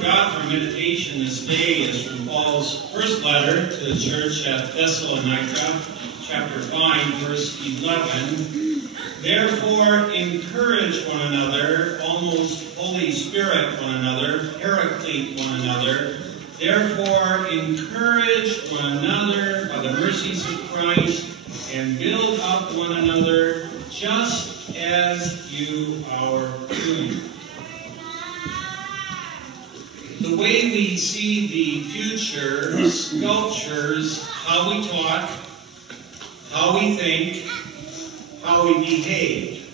of God for meditation this day is from Paul's first letter to the church at Thessalonica, chapter 5, verse 11. Therefore, encourage one another, almost Holy Spirit one another, paraclete one another. Therefore, encourage one another by the mercies of Christ, and build up one another, just as you are doing. The way we see the future sculptures how we talk, how we think, how we behave.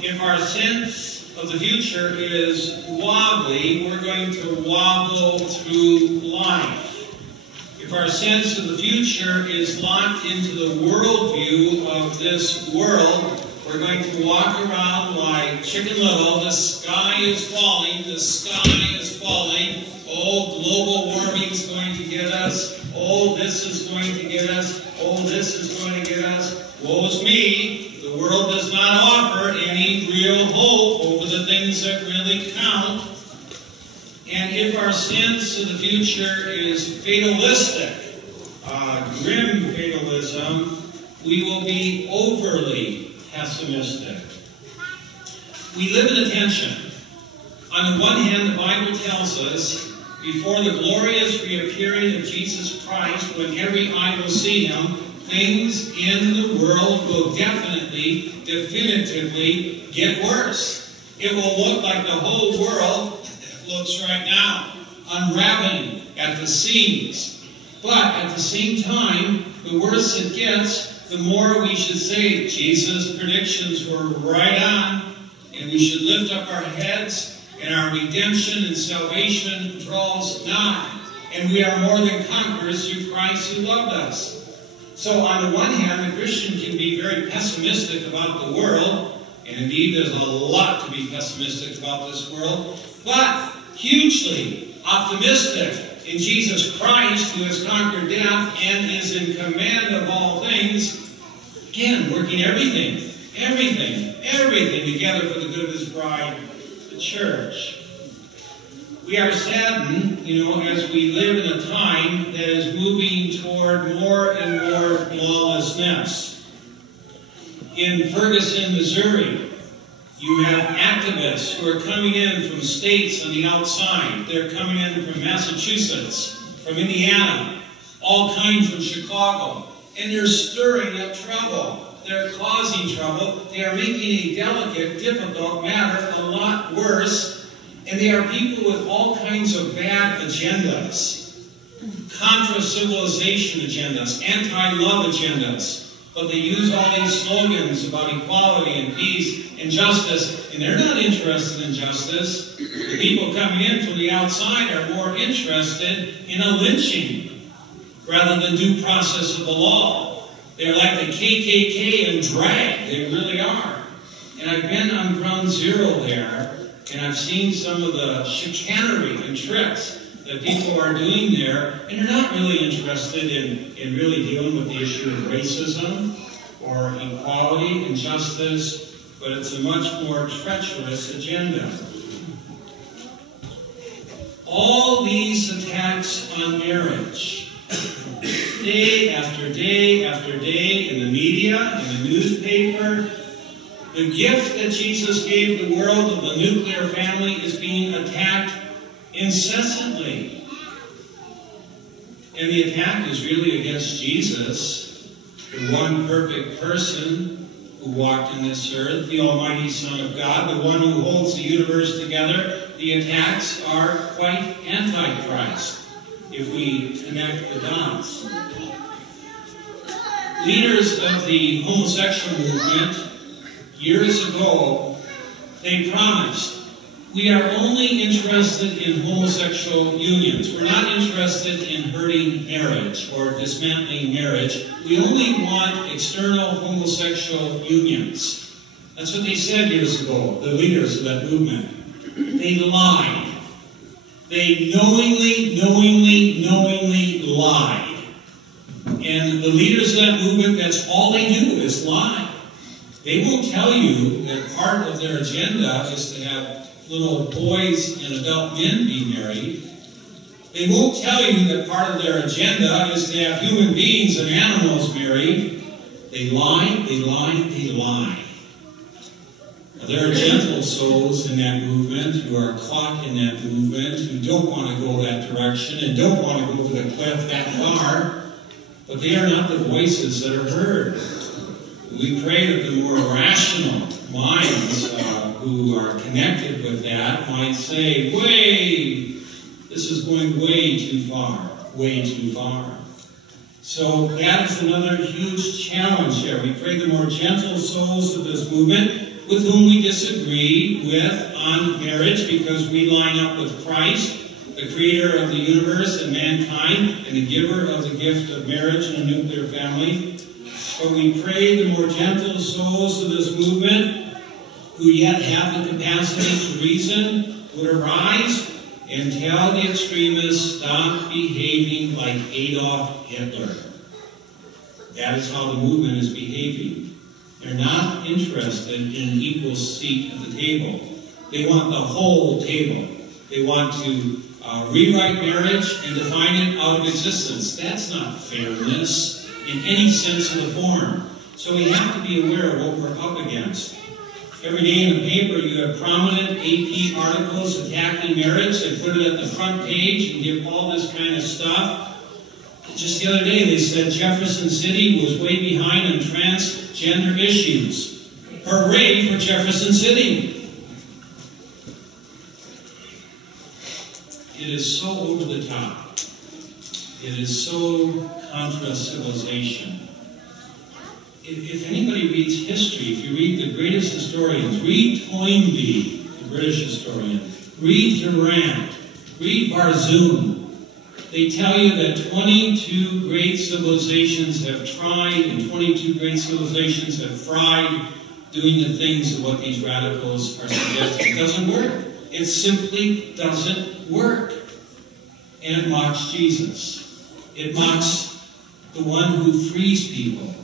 If our sense of the future is wobbly, we're going to wobble through life. If our sense of the future is locked into the worldview of this world, we're going to walk around like Chicken Little. The sky is falling. The sky is falling. Oh, global warming's going to get us. Oh, this is going to get us. Oh, this is going to get us. Woe's me. The world does not offer any real hope over the things that really count. And if our sense of the future is fatalistic, grim fatalism, we will be overly pessimistic. We live in a tension. On the one hand, the Bible tells us, before the glorious reappearing of Jesus Christ, when every eye will see him, things in the world will definitively get worse. It will look like the whole world looks right now, unraveling at the seams. But at the same time, the worse it gets, the more we should say Jesus' predictions were right on, and we should lift up our heads, and our redemption and salvation draws nigh. And we are more than conquerors through Christ who loved us. So on the one hand, the Christian can be very pessimistic about the world, and indeed there's a lot to be pessimistic about this world, but hugely optimistic in Jesus Christ, who has conquered death and is in command of all things, again, working everything together for the good of his bride, the church. We are saddened, as we live in a time that is moving toward more and more lawlessness. In Ferguson, Missouri, you have activists who are coming in from states on the outside. They're coming in from Massachusetts, from Indiana, all kinds from Chicago. And they're stirring up trouble. They're causing trouble. They are making a delicate, difficult matter a lot worse. And they are people with all kinds of bad agendas. Contra-civilization agendas, anti-love agendas. But they use all these slogans about equality and peace and justice, and they're not interested in justice. The people coming in from the outside are more interested in a lynching rather than due process of the law. They're like the KKK and drag. They really are. And I've been on ground zero there, and I've seen some of the chicanery and tricks that people are doing there, and they're not really interested in really dealing with the issue of racism or equality and justice, but it's a much more treacherous agenda. All these attacks on marriage, day after day after day, in the media, in the newspaper, the gift that Jesus gave the world of the nuclear family is being attacked incessantly. And the attack is really against Jesus, the one perfect person who walked in this earth, the Almighty Son of God, the one who holds the universe together. The attacks are quite anti-Christ, if we connect the dots. Leaders of the homosexual movement, years ago, they promised, we are only interested in homosexual unions. We're not interested in hurting marriage or dismantling marriage. We only want external homosexual unions. That's what they said years ago, the leaders of that movement. They lied. They knowingly lied. And the leaders of that movement, that's all they do is lie. They won't tell you that part of their agenda is to have little boys and adult men be married. They won't tell you that part of their agenda is to have human beings and animals married. They lie, they lie, they lie. Now, there are gentle souls in that movement who are caught in that movement, who don't want to go that direction and don't want to go over the cliff that far, but they are not the voices that are heard. We pray that the more rational minds who are connected with that might say, this is going way too far, way too far. So that is another huge challenge here. We pray the more gentle souls of this movement, with whom we disagree with on marriage because we line up with Christ, the creator of the universe and mankind, and the giver of the gift of marriage and a nuclear family. But we pray the more gentle souls of this movement, who yet have the capacity to reason, would arise and tell the extremists, stop behaving like Adolf Hitler. That is how the movement is behaving. They're not interested in an equal seat at the table. They want the whole table. They want to rewrite marriage and define it out of existence. That's not fairness in any sense of the form. So we have to be aware of what we're up against. Every day in the paper you have prominent AP articles attacking marriage. They put it at the front page and give all this kind of stuff. Just the other day they said Jefferson City was way behind on transgender issues. Hooray for Jefferson City! It is so over the top. It is so contra civilization. If anybody reads history, if you read the greatest historians, read Toynbee, the British historian, read Durant, read Barzoon, they tell you that 22 great civilizations have tried and 22 great civilizations have fried doing the things of what these radicals are suggesting. It doesn't work. It simply doesn't work. And it mocks Jesus. It mocks the one who frees people,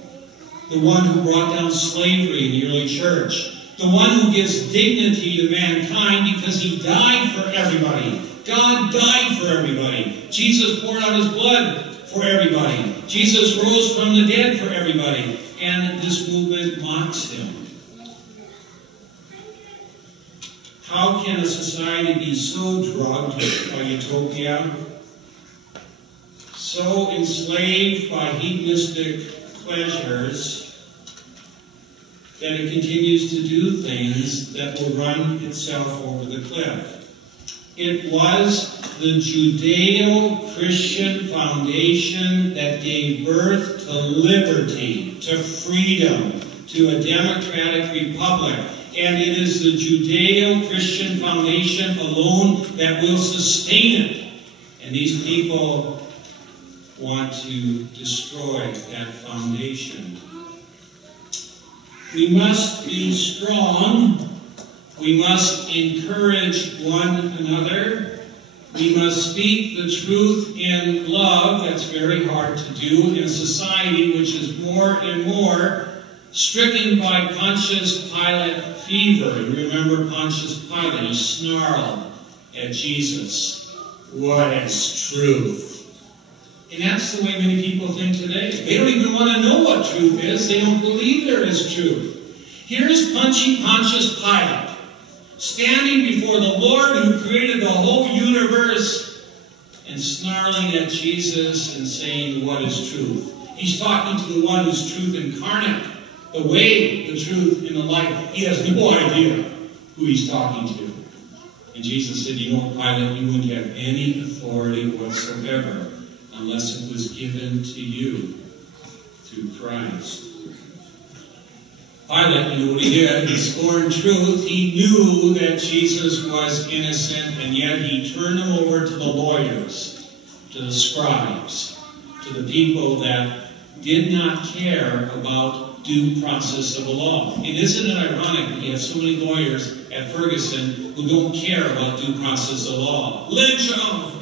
the one who brought down slavery in the early church, the one who gives dignity to mankind because he died for everybody. God died for everybody. Jesus poured out his blood for everybody. Jesus rose from the dead for everybody. And this movement mocks him. How can a society be so drugged by utopia, so enslaved by hedonistic pleasures, that it continues to do things that will run itself over the cliff? It was the Judeo-Christian foundation that gave birth to liberty, to freedom, to a democratic republic. And it is the Judeo-Christian foundation alone that will sustain it. And these people want to destroy that foundation. We must be strong. We must encourage one another. We must speak the truth in love. That's very hard to do in a society which is more and more stricken by Pontius Pilate fever. And remember Pontius Pilate, he snarled at Jesus, "What is truth?" And that's the way many people think today. They don't even want to know what truth is. They don't believe there is truth. Here's Pontius Pilate standing before the Lord who created the whole universe and snarling at Jesus and saying, "What is truth?" He's talking to the one who's truth incarnate, the way, the truth, and the life. He has no idea who he's talking to. And Jesus said, "You know, Pilate, you wouldn't have any authority whatsoever unless it was given to you through Christ." Pilate knew what he did. He scorned truth. He knew that Jesus was innocent, and yet he turned him over to the lawyers, to the scribes, to the people that did not care about due process of the law. And isn't it ironic that you have so many lawyers at Ferguson who don't care about due process of law? Lynch them!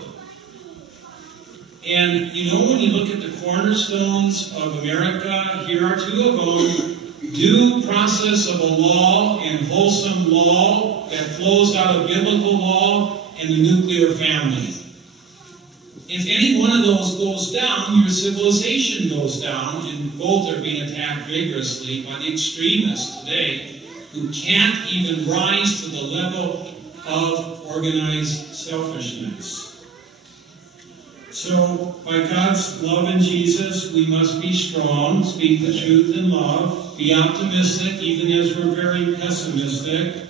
And you know, when you look at the cornerstones of America, here are two of them. due process of a law and wholesome law that flows out of biblical law and the nuclear family. If any one of those goes down, your civilization goes down, and both are being attacked vigorously by the extremists today who can't even rise to the level of organized selfishness. So, by God's love in Jesus, we must be strong, speak the truth in love, be optimistic even as we're very pessimistic.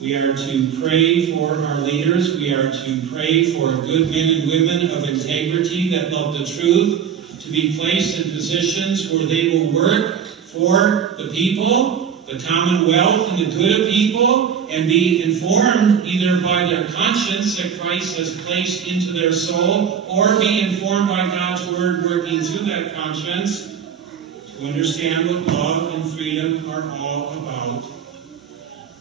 We are to pray for our leaders. We are to pray for good men and women of integrity that love the truth, to be placed in positions where they will work for the people, the commonwealth, and the good of people, and be informed either by their conscience that Christ has placed into their soul, or be informed by God's word working through that conscience to understand what love and freedom are all about.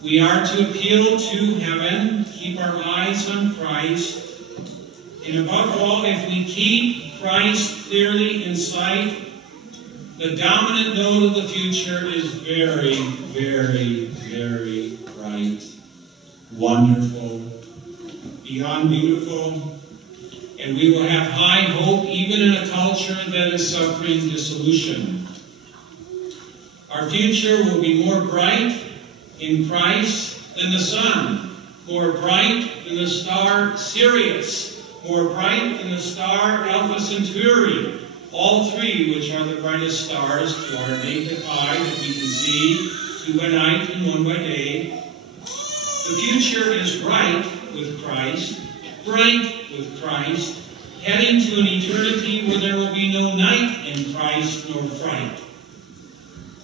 We are to appeal to heaven, keep our eyes on Christ, and above all, if we keep Christ clearly in sight, the dominant note of the future is very, very, very bright, wonderful, beyond beautiful, and we will have high hope even in a culture that is suffering dissolution. Our future will be more bright in Christ than the sun, more bright than the star Sirius, more bright than the star Alpha Centauri, all three which are the brightest stars to our naked eye that we can see, two by night and one by day. The future is bright with Christ, heading to an eternity where there will be no night in Christ nor fright.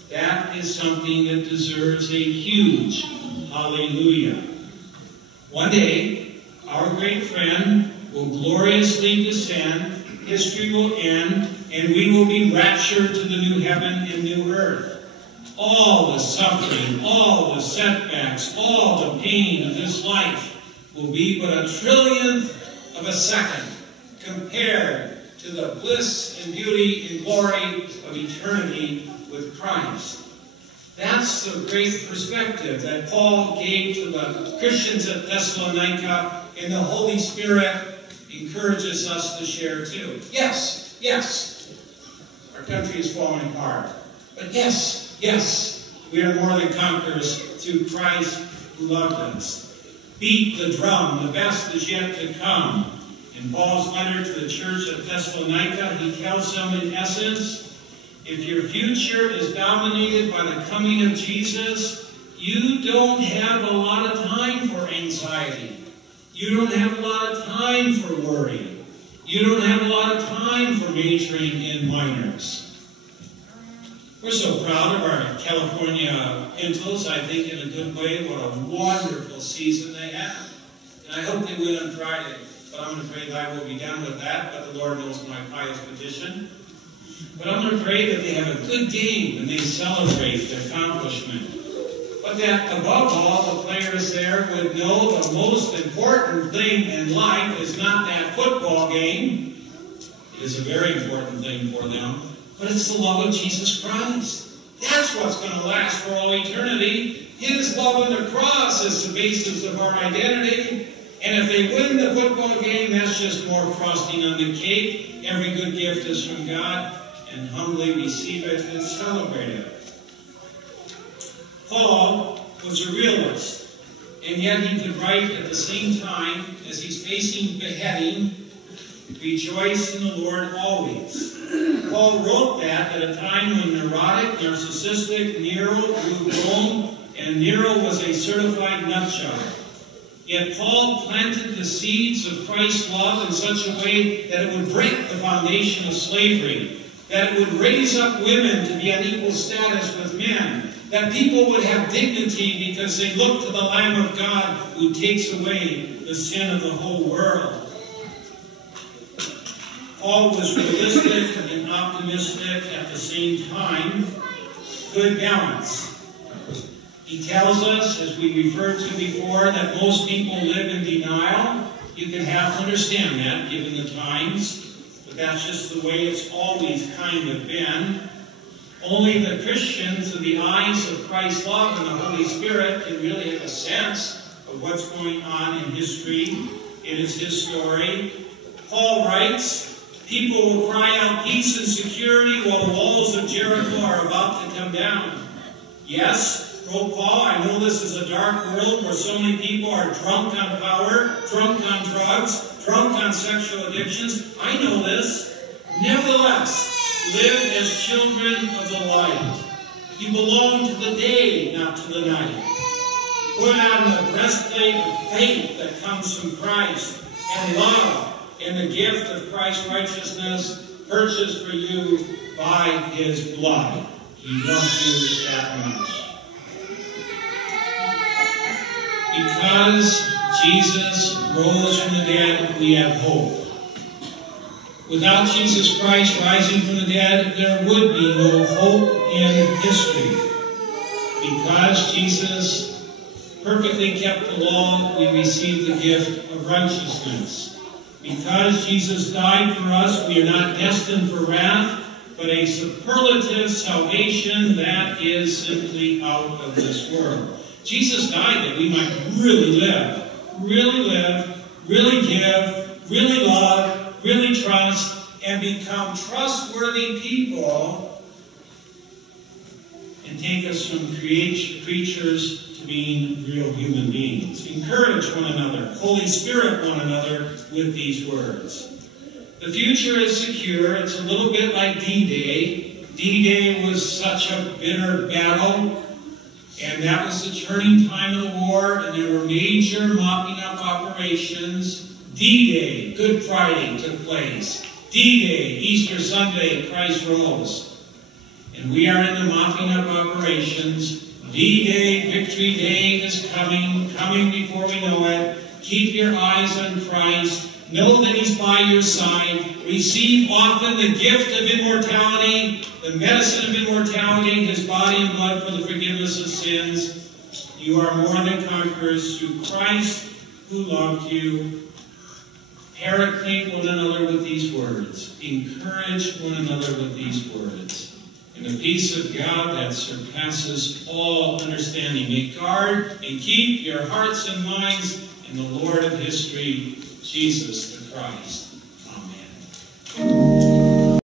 That is something that deserves a huge hallelujah. One day, our great friend will gloriously descend, history will end, and we will be raptured to the new heaven and new earth. All the suffering, all the setbacks, all the pain of this life will be but a trillionth of a second compared to the bliss and beauty and glory of eternity with Christ. That's the great perspective that Paul gave to the Christians at Thessalonica, and the Holy Spirit encourages us to share too. Yes, our country is falling apart. But yes, we are more than conquerors through Christ who loved us. Beat the drum, the best is yet to come. In Paul's letter to the church at Thessalonica, he tells them in essence, if your future is dominated by the coming of Jesus, you don't have a lot of time for anxiety. You don't have a lot of time for worry. You don't have a lot of time for majoring in minors. We're so proud of our California Pintos, I think in a good way. What a wonderful season they have. And I hope they win on Friday. But I'm afraid I will be done with that, but the Lord knows my pious petition. But I'm going to pray that they have a good game and they celebrate their accomplishment. But that above all, the players there would know the most important thing in life is not that football game. It is a very important thing for them. But it's the love of Jesus Christ. That's what's going to last for all eternity. His love on the cross is the basis of our identity. And if they win the football game, that's just more frosting on the cake. Every good gift is from God. And humbly receive it and celebrate it. Paul was a realist, and yet he could write at the same time, as he's facing beheading, rejoice in the Lord always. Paul wrote that at a time when neurotic, narcissistic Nero ruled Rome, and Nero was a certified nutjob. Yet Paul planted the seeds of Christ's love in such a way that it would break the foundation of slavery, that it would raise up women to be on equal status with men, that people would have dignity because they look to the Lamb of God who takes away the sin of the whole world. Paul was realistic and optimistic at the same time. Good balance. He tells us, as we referred to before, that most people live in denial. You can half understand that, given the times. But that's just the way it's always kind of been. Only the Christian, through the eyes of Christ's love and the Holy Spirit, can really have a sense of what's going on in history. It is his story. Paul writes, people will cry out peace and security while the walls of Jericho are about to come down. Yes, wrote Paul, I know this is a dark world where so many people are drunk on power, drunk on drugs, drunk on sexual addictions. I know this. Nevertheless, live as children of the light. You belong to the day, not to the night. Put on the breastplate of faith that comes from Christ, and love, and the gift of Christ's righteousness, purchased for you by his blood. He loves you that much. Because Jesus rose from the dead, we have hope. Without Jesus Christ rising from the dead, there would be no hope in history. Because Jesus perfectly kept the law, we receive the gift of righteousness. Because Jesus died for us, we are not destined for wrath, but a superlative salvation that is simply out of this world. Jesus died that we might really live, really give, really love, really trust, and become trustworthy people, and take us from creatures to being real human beings. Encourage one another, Holy Spirit one another with these words. The future is secure. It's a little bit like D-Day. D-Day was such a bitter battle, and that was the turning time of the war, and there were major mopping up operations. D-Day, Good Friday, took place. D-Day, Easter Sunday, Christ rose. And we are in the mopping up operations. D-Day, Victory Day is coming before we know it. Keep your eyes on Christ. Know that he's by your side. Receive often the gift of immortality, the medicine of immortality, his body and blood for the forgiveness of sins. You are more than conquerors through Christ who loved you. Paraclete one another with these words. Encourage one another with these words. And the peace of God that surpasses all understanding may guard and keep your hearts and minds in the Lord of history, Jesus the Christ.